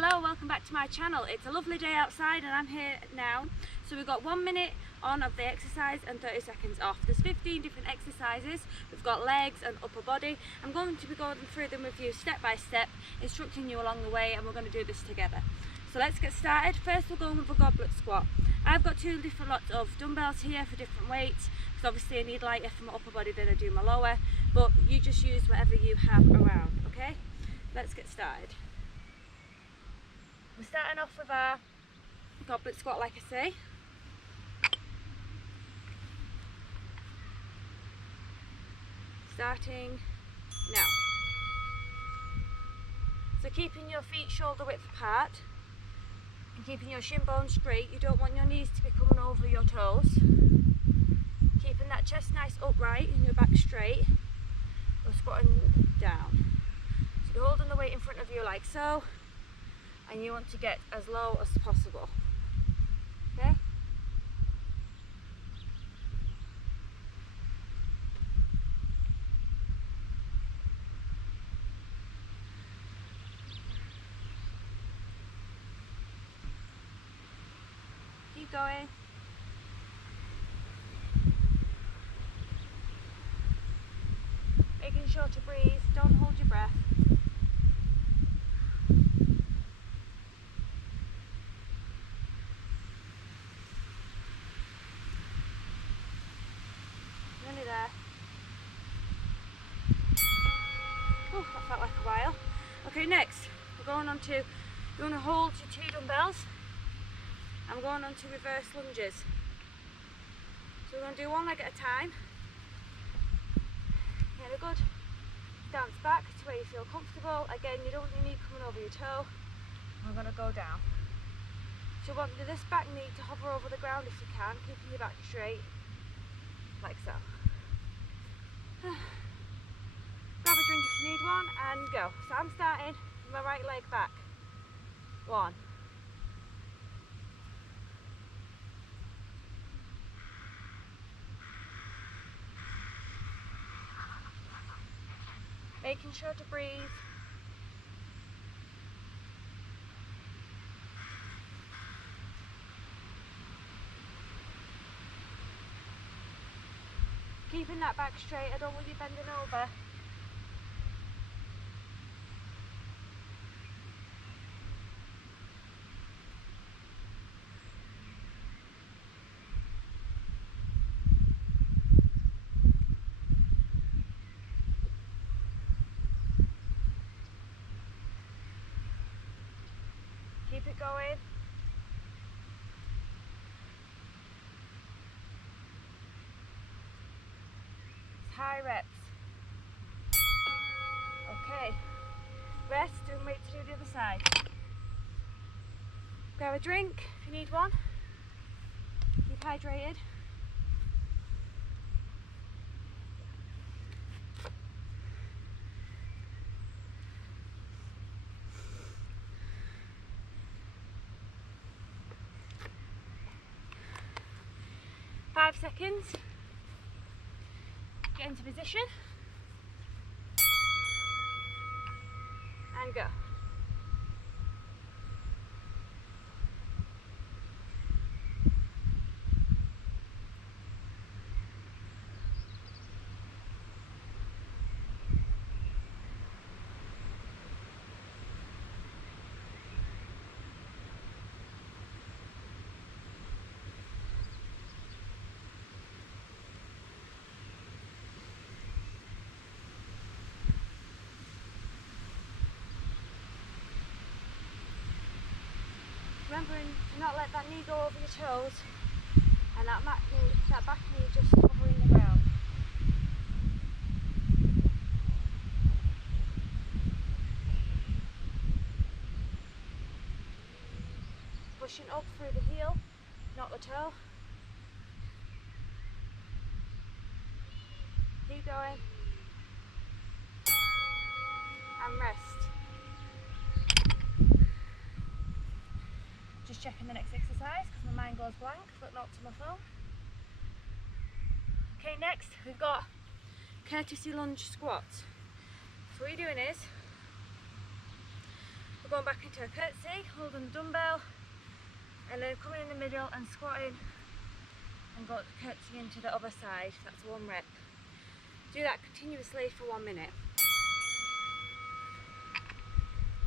Hello, welcome back to my channel. It's a lovely day outside and I'm here now. So we've got 1 minute on of the exercise and 30 seconds off. There's 15 different exercises. We've got legs and upper body. I'm going to be going through them with you step by step, instructing you along the way, and we're going to do this together. So let's get started. First we're going with a goblet squat. I've got two different lots of dumbbells here for different weights, because obviously I need lighter for my upper body than I do my lower, but you just use whatever you have around, okay? Let's get started. We're starting off with our goblet squat, like I say. Starting now. So keeping your feet shoulder width apart and keeping your shin bone straight. You don't want your knees to be coming over your toes. Keeping that chest nice upright and your back straight. We're squatting down. So you're holding the weight in front of you like so, and you want to get as low as possible. Okay? Keep going. Making sure to breathe, don't hold your breath. Nearly there. Oh, that felt like a while. Okay, next we're going on to, you want to hold your two dumbbells. I'm going on to reverse lunges. So we're going to do one leg at a time. Get a good stance back to where you feel comfortable. Again, you don't want your knee coming over your toe. We're going to go down. So you want this back knee to hover over the ground if you can, keeping your back straight, like so. Grab a drink if you need one and go. So I'm starting with my right leg back. 1. Making sure to breathe. Keeping that back straight, I don't want you bending over. Keep it going. It's high reps. Okay. Rest and wait to do the other side. Grab a drink if you need one. Keep hydrated. Five seconds. Get into position. And go. Remembering to not let that knee go over your toes, and that back knee just covering the ground. Pushing up through the heel, not the toe. Keep going. And rest. Just checking the next exercise because my mind goes blank, but not to my phone. Okay, next we've got curtsey lunge squats. So what you're doing is We're going back into a curtsey, holding the dumbbell, and then coming in the middle and squatting and go curtsey into the other side. That's 1 rep. Do that continuously for 1 minute.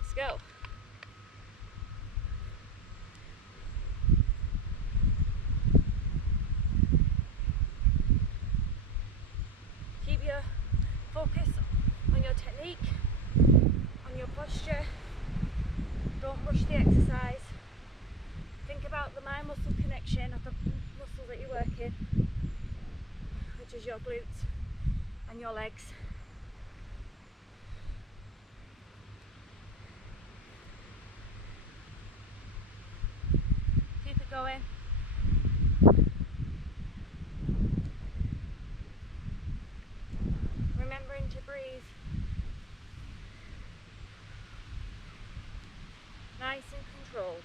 Let's go. Keep your focus on your technique, on your posture. Don't rush the exercise. Think about the mind muscle connection of the muscles that you're working, which is your glutes and your legs. Keep it going. Remembering to breathe. Nice and controlled.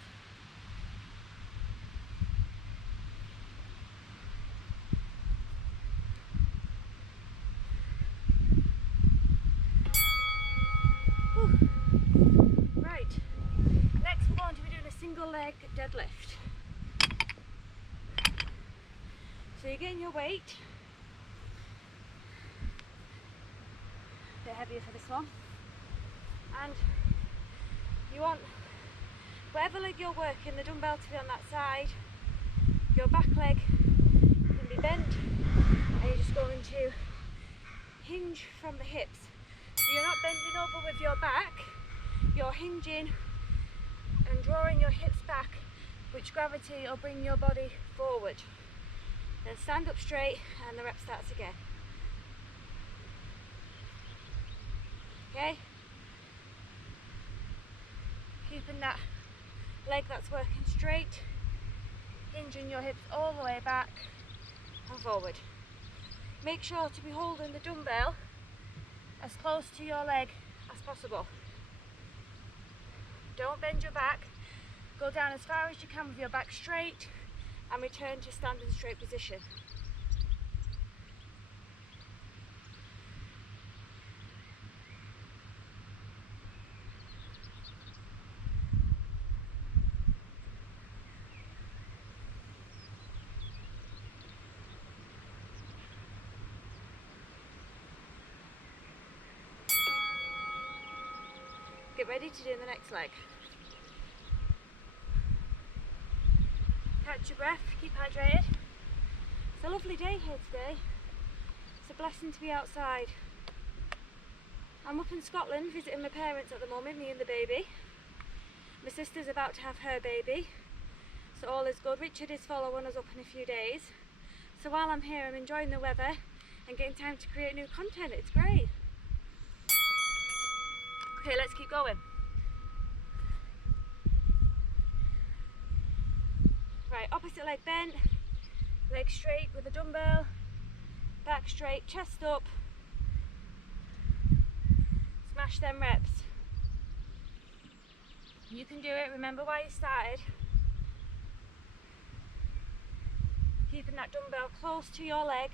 Right, next we're going to be doing a single leg deadlift. So you're getting your weight, a bit heavier for this one, and you want whatever leg you're working, the dumbbell to be on that side, your back leg can be bent, and you're just going to hinge from the hips. So you're not bending over with your back, you're hinging and drawing your hips back, which gravity will bring your body forward. Then stand up straight and the rep starts again. Okay? Keeping that leg that's working straight, hinging your hips all the way back and forward. Make sure to be holding the dumbbell as close to your leg as possible. Don't bend your back, go down as far as you can with your back straight and return to standing straight position. Get ready to do the next leg. Catch your breath, keep hydrated. It's a lovely day here today. It's a blessing to be outside. I'm up in Scotland visiting my parents at the moment, me and the baby. My sister's about to have her baby, so all is good. Richard is following us up in a few days. So while I'm here, I'm enjoying the weather and getting time to create new content. It's great. Okay, let's keep going. Right, opposite leg bent, leg straight with a dumbbell, back straight, chest up. Smash them reps. You can do it, remember why you started. Keeping that dumbbell close to your leg.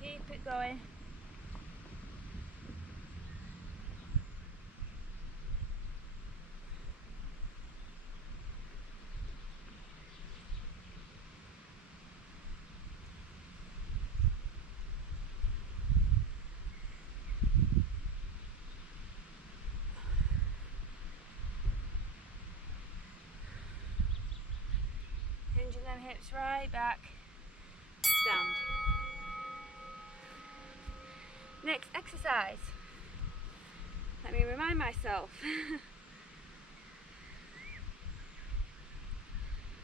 Keep it going. Hinging them hips right back. Stand. Next exercise. Let me remind myself.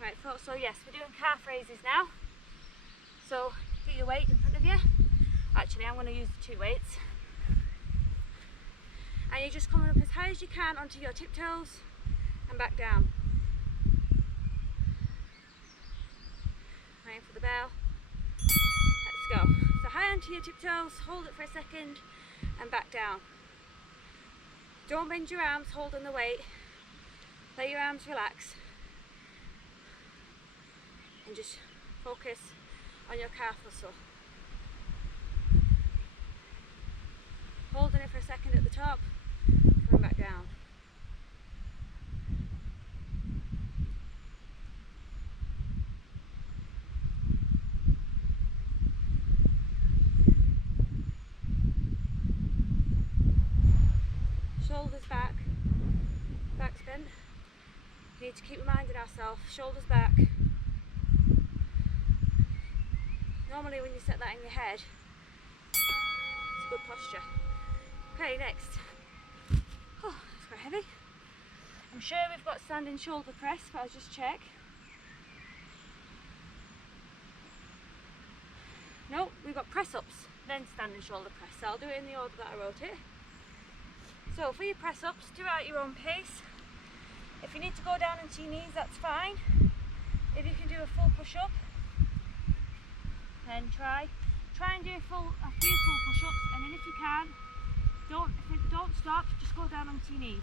Right, so yes, we're doing calf raises now. So get your weight in front of you. Actually, I'm going to use the 2 weights. And you're just coming up as high as you can onto your tiptoes and back down. Waiting for the bell. Let's go. So high onto your tiptoes, hold it for a second and back down. Don't bend your arms holding the weight. Let your arms relax. And just focus on your calf muscle. top, coming back down. Shoulders back, back's bent. We need to keep reminding ourselves, shoulders back. Normally when you set that in your head, it's a good posture. Okay, next. Oh, it's quite heavy. I'm sure we've got standing shoulder press, but I'll just check. No, we've got press ups, then standing shoulder press. So I'll do it in the order that I wrote it. So for your press ups, do it at your own pace. If you need to go down onto your knees, that's fine. If you can do a full push up, then try and do a few full push ups, and then if you can, don't stop, just go down onto your knees.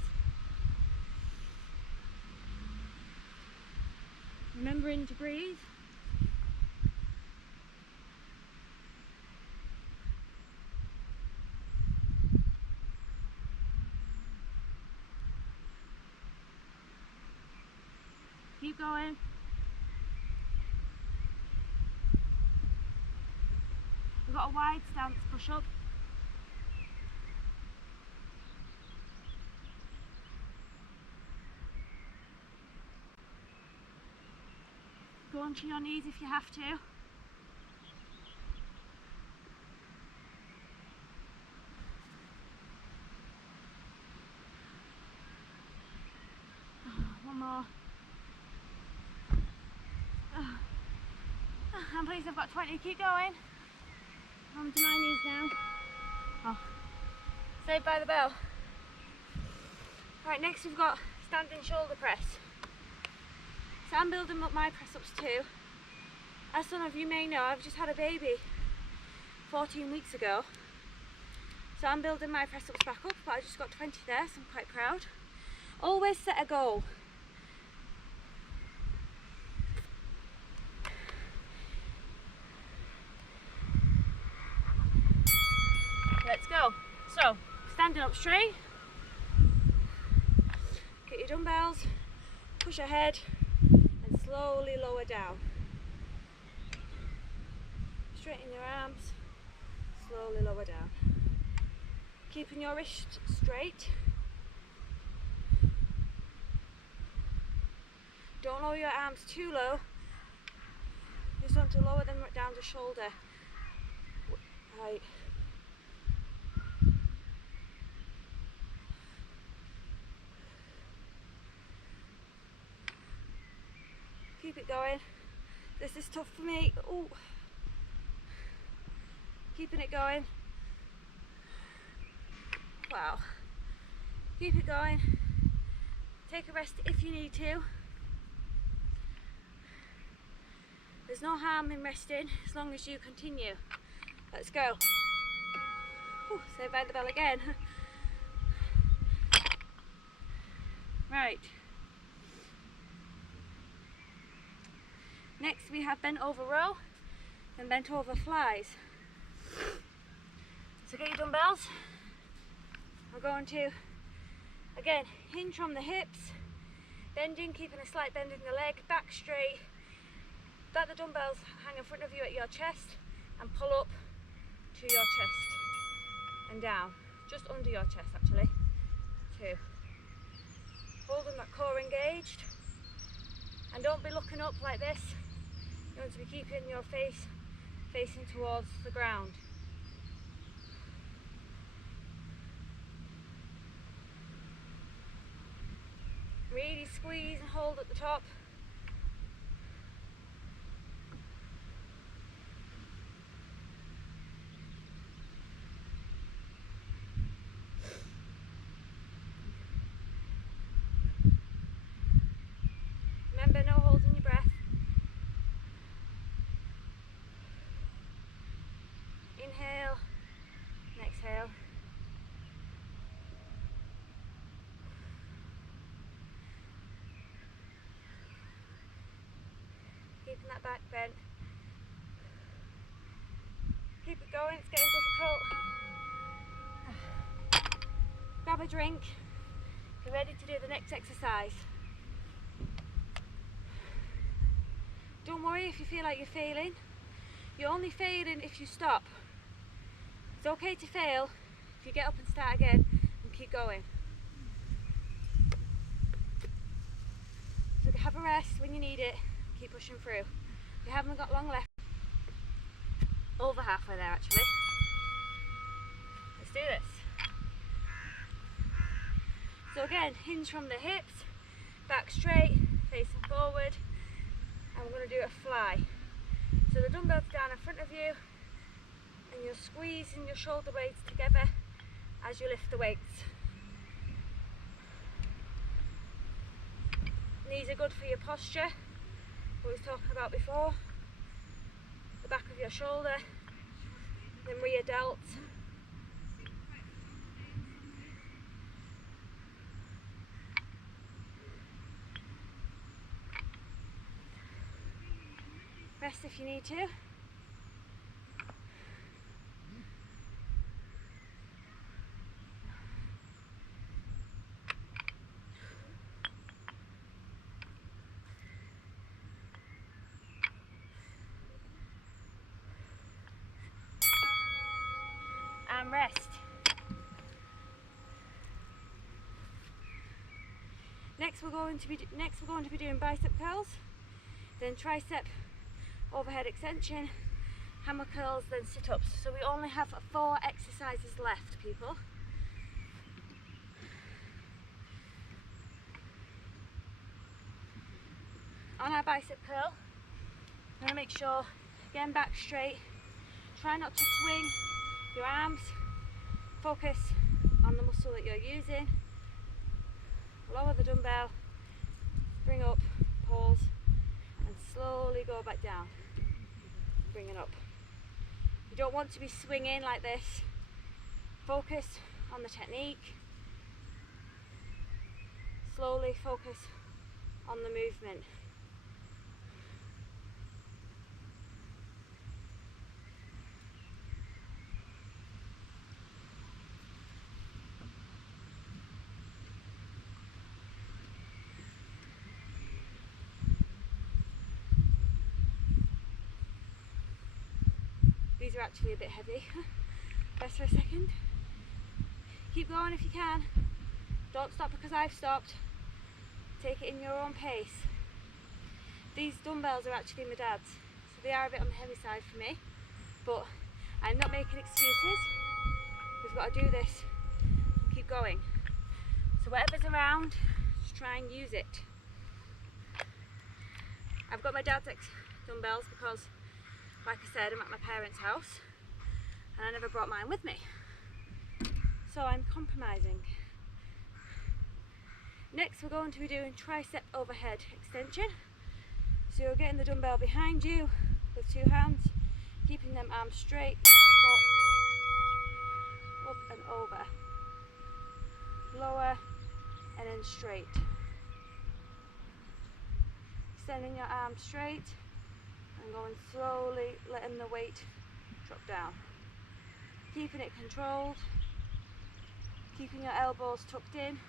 Remembering to breathe. Keep going. We've got a wide stance push up. Go onto your knees if you have to. One more. And please, I've got 20, keep going. I'm to my knees now. Oh. Saved by the bell. Right, next we've got standing shoulder press. So I'm building up my press ups too. As some of you may know, I've just had a baby 14 weeks ago. So I'm building my press ups back up, but I just got 20 there, so I'm quite proud. Always set a goal. Let's go. So, standing up straight. Get your dumbbells, push ahead, and slowly lower down. Straighten your arms, slowly lower down. Keeping your wrist straight. Don't lower your arms too low. You just want to lower them down to shoulder. Right. Keep it going. This is tough for me. Ooh. Keeping it going. Wow. Keep it going. Take a rest if you need to. There's no harm in resting as long as you continue. Let's go. Ooh, saved by the bell again. Right. Next we have bent over row and bent over flies. So get your dumbbells. We're going to, again, hinge from the hips, bending, keeping a slight bend in the leg, back straight. Let the dumbbells hang in front of you at your chest and pull up to your chest and down, just under your chest actually. 2. Holding that core engaged, and don't be looking up like this. You want to be keeping your face facing towards the ground. Really squeeze and hold at the top. Remember, no holding your breath. Inhale and exhale. Keeping that back bent. Keep it going, it's getting difficult. grab a drink, be ready to do the next exercise. Don't worry if you feel like you're failing. You're only failing if you stop. It's okay to fail if you get up and start again and keep going. So have a rest when you need it, keep pushing through. You haven't got long left. Over halfway there actually. Let's do this. So again, hinge from the hips, back straight, facing forward, and we're going to do a fly. So the dumbbell's down in front of you, and you're squeezing your shoulder blades together as you lift the weights. Knees are good for your posture, what we was talking about before. The back of your shoulder, then rear delts. Rest if you need to. And rest. Next we're going to be doing bicep curls, then tricep overhead extension, hammer curls, then sit-ups. So we only have 4 exercises left, people. On our bicep curl, I'm going to make sure, again, back straight, try not to swing your arms, focus on the muscle that you're using, lower the dumbbell, bring up, pause, and slowly go back down, bring it up. You don't want to be swinging like this, focus on the technique, slowly focus on the movement. These are actually a bit heavy. Rest for a second. Keep going if you can. Don't stop because I've stopped. Take it in your own pace. These dumbbells are actually my dad's, so they are a bit on the heavy side for me, but I'm not making excuses. We've got to do this and keep going. So whatever's around, just try and use it. I've got my dad's dumbbells because, like I said, I'm at my parents' house and I never brought mine with me. So I'm compromising. Next we're going to be doing tricep overhead extension. So you're getting the dumbbell behind you with 2 hands, keeping them arms straight, up and over, lower and then straight. Extending your arms straight and going slowly, letting the weight drop down. Keeping it controlled, keeping your elbows tucked in.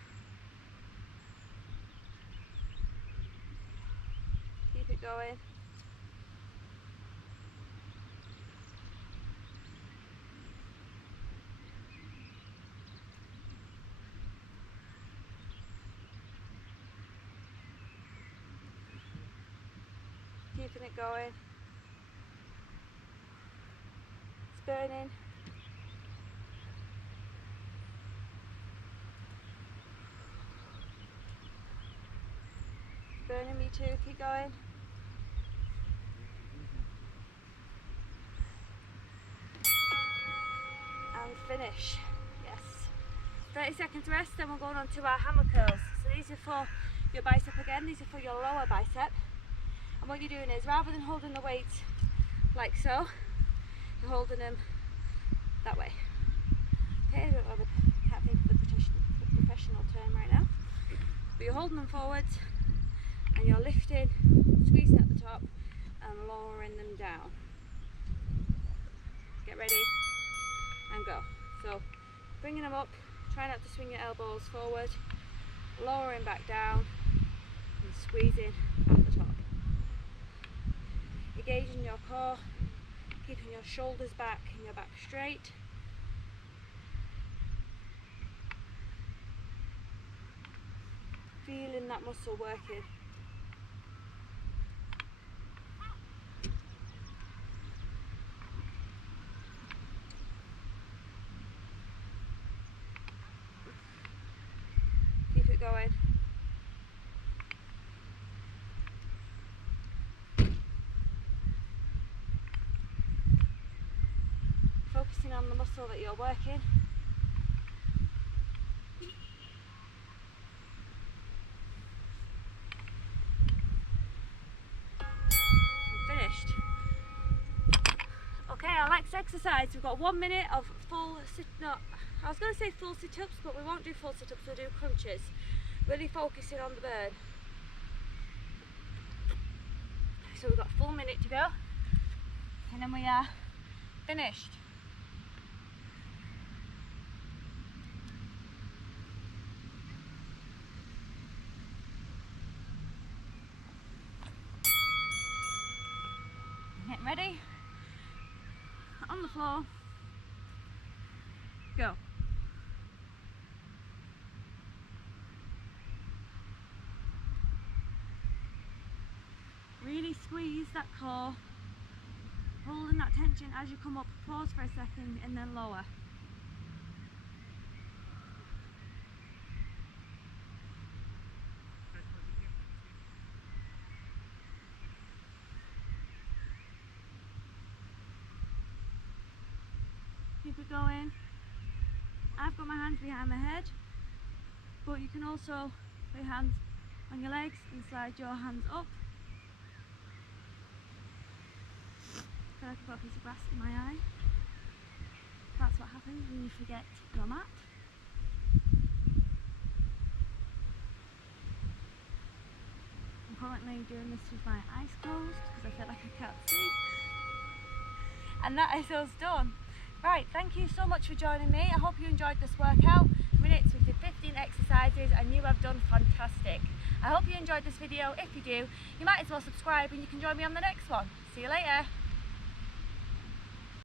Keep it going. Keeping it going. It's burning. Burning me too, keep going. And finish. Yes. 30 seconds rest, then we're going on to our hammer curls. So these are for your bicep again, these are for your lower bicep. And what you're doing is, rather than holding the weights like so, you're holding them that way. Okay, I can't think of the professional term right now. But you're holding them forwards and you're lifting, squeezing at the top and lowering them down. Get ready and go. So bringing them up, Try not to swing your elbows forward, lowering back down and squeezing at the top. Engaging your core, keeping your shoulders back and your back straight. Feeling that muscle working. Keep it going. Focusing on the muscle that you're working. Finished. Okay, our next exercise, we've got 1 minute of full I was going to say full sit-ups, but we won't do full sit-ups, we'll do crunches. Really focusing on the burn. So we've got a full minute to go, and then we are finished. Get ready, on the floor, go. Really squeeze that core, holding that tension as you come up. Pause for a second and then lower. Keep it going. I've got my hands behind my head, but you can also put your hands on your legs and slide your hands up. I feel like I've got a piece of grass in my eye. That's what happens when you forget your mat. I'm currently doing this with my eyes closed because I feel like I can't see. And that is us done. Right, thank you so much for joining me. I hope you enjoyed this workout. Minutes, we did 15 exercises and you have done fantastic. I hope you enjoyed this video. If you do, you might as well subscribe and you can join me on the next one. See you later.